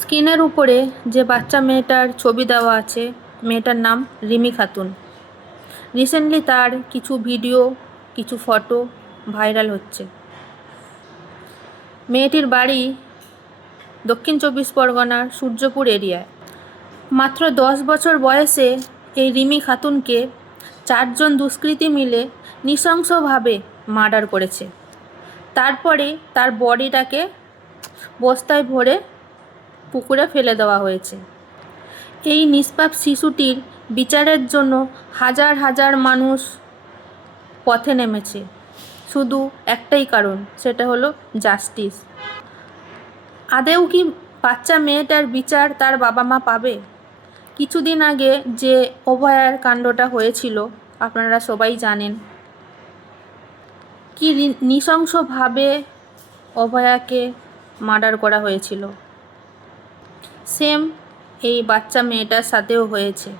স্ক্রিনের উপরে যে বাচ্চা মেয়েটার ছবি দেওয়া আছে, মেয়েটার নাম রিমি খাতুন। রিসেন্টলি তার কিছু ভিডিও, কিছু ফটো ভাইরাল হচ্ছে। মেয়েটির বাড়ি দক্ষিণ ২৪ পরগনার সূর্যপুর এরিয়ায়। মাত্র ১০ বছর বয়সে এই রিমি খাতুনকে ৪ জন দুষ্কৃতী মিলে নৃশংসভাবে মার্ডার করেছে। তারপরে তার বডিটাকে বস্তায় ভরে পুকুরে ফেলে দেওয়া হয়েছে। এই নিষ্পাপ শিশুটির বিচারের জন্য হাজার হাজার মানুষ পথে নেমেছে, শুধু একটাই কারণ, সেটা হলো জাস্টিস। আদেও কি বাচ্চা মেয়েটার বিচার তার বাবা মা পাবে? কিছুদিন আগে যে অভয়ার কাণ্ডটা হয়েছিল আপনারা সবাই জানেন, কি নৃশংসভাবে অভয়াকে মার্ডার করা হয়েছিল। সেম এই বাচ্চা মেয়েটার সাথেও হয়েছে।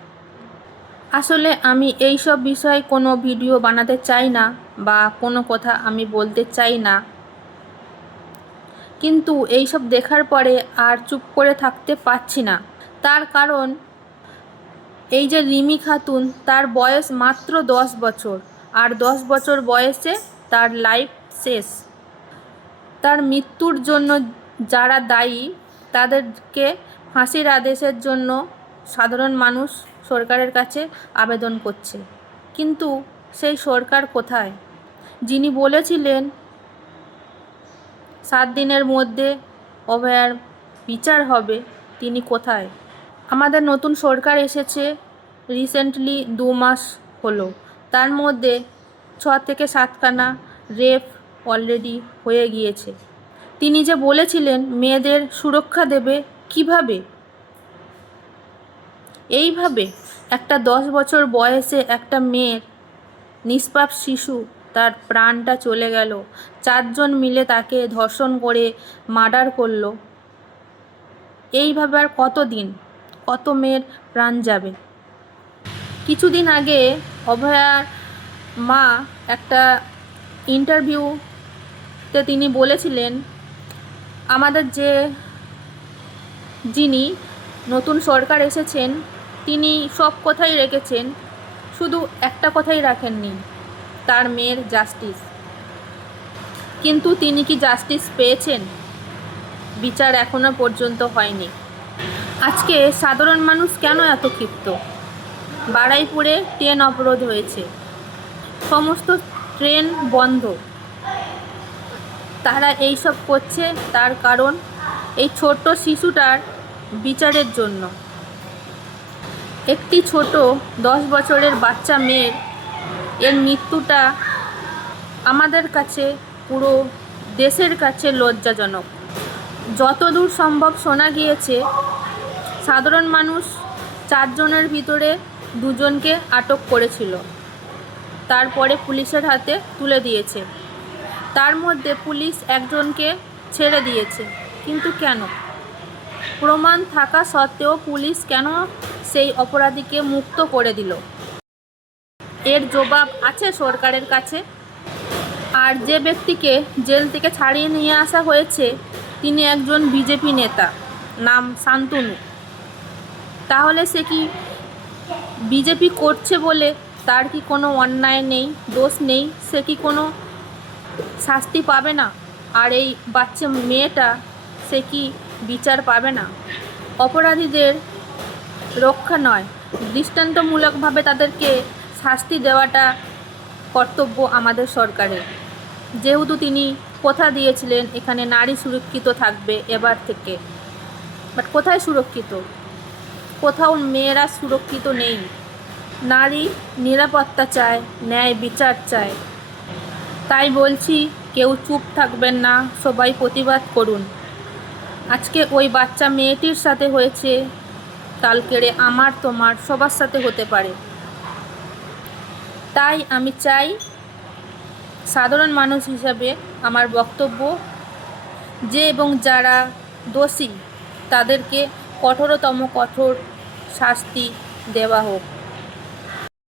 আসলে আমি এই সব বিষয়ে কোনো ভিডিও বানাতে চাই না বা কোনো কথা আমি বলতে চাই না, কিন্তু এই সব দেখার পরে আর চুপ করে থাকতে পারছি না। তার কারণ এই যে রিমি খাতুন, তার বয়স মাত্র 10 বছর, আর 10 বছর বয়সে তার লাইফ শেষ। তার মৃত্যুর জন্য যারা দায়ী তাদেরকে ফাঁসির আদেশের জন্য সাধারণ মানুষ সরকারের কাছে আবেদন করছে, কিন্তু সেই সরকার কোথায়? যিনি বলেছিলেন 7 দিনের মধ্যে অভয়ার বিচার হবে, তিনি কোথায়? আমাদের নতুন সরকার এসেছে রিসেন্টলি 2 মাস হলো, তার মধ্যে 6 থেকে 7খানা রেপ অলরেডি হয়ে গিয়েছে। তিনি যে বলেছিলেন মেয়েদের সুরক্ষা দেবে, কিভাবে? এইভাবে একটা 10 বছর বয়সে একটা মেয়ের, নিষ্পাপ শিশু, তার প্রাণটা চলে গেল। 4 জন মিলে তাকে ধর্ষণ করে মার্ডার করলো। এইভাবে আর কতদিন, কত মেয়ের প্রাণ যাবে? কিছুদিন আগে অভয়ার মা একটা ইন্টারভিউতে তিনি বলেছিলেন, আমাদের যিনি নতুন সরকার এসেছেন তিনি সব কথাই রেখেছেন, শুধু একটা কথাই রাখেননি, তার মেয়ের জাস্টিস। কিন্তু তিনি কি জাস্টিস পেয়েছেন? বিচার এখনো পর্যন্ত হয়নি। আজকে সাধারণ মানুষ কেন এত ক্ষিপ্ত? বারুইপুরে ট্রেন অবরোধ হয়েছে, সমস্ত ট্রেন বন্ধ। তারা এইসব করছে তার কারণ এই ছোট্ট শিশুটার বিচারের জন্য। একটি ছোট 10 বছরের বাচ্চা মেয়ের মৃত্যুটা আমাদের কাছে, পুরো দেশের কাছে লজ্জাজনক। যতদূর সম্ভব শোনা গিয়েছে, সাধারণ মানুষ 4 জনের ভিতরে 2 জনকে আটক করেছিল, তারপরে পুলিশের হাতে তুলে দিয়েছে। তার মধ্যে পুলিশ 1 জনকে ছেড়ে দিয়েছে, কিন্তু কেন? প্রমাণ থাকা সত্ত্বেও পুলিশ কেন সেই অপরাধীকে মুক্ত করে দিল? এর জবাব আছে সরকারের কাছে। আর যে ব্যক্তিকে জেল থেকে ছাড়িয়ে নিয়ে আসা হয়েছে তিনি একজন বিজেপি নেতা, নাম শান্তনু। তাহলে সে কি বিজেপি করছে বলে তার কি কোনো অন্যায় নেই, দোষ নেই? সে কি কোনো শাস্তি পাবে না? আর এই বাচ্চা মেয়েটা, সে কি বিচার পাবে না? অপরাধীদের রক্ষা নয়, দৃষ্টান্তমূলকভাবে তাদেরকে শাস্তি দেওয়াটা কর্তব্য আমাদের সরকারের। যেহেতু তিনি কথা দিয়েছিলেন এখানে নারী সুরক্ষিত থাকবে এবার থেকে, বাট কোথায় সুরক্ষিত? কোথাও মেয়েরা সুরক্ষিত নেই। নারী নিরাপত্তা চায়, ন্যায় বিচার চায়। তাই বলছি, কেউ চুপ থাকবেন না, সবাই প্রতিবাদ করুন। আজকে ওই বাচ্চা মেয়েটির সাথে হয়েছে, কালকেরে আমার, তোমার, সবার সাথে হতে পারে। তাই আমি চাই, সাধারণ মানুষ হিসাবে আমার বক্তব্য, যে এবং যারা দোষী তাদেরকে কঠোরতম কঠোর শাস্তি দেওয়া হোক।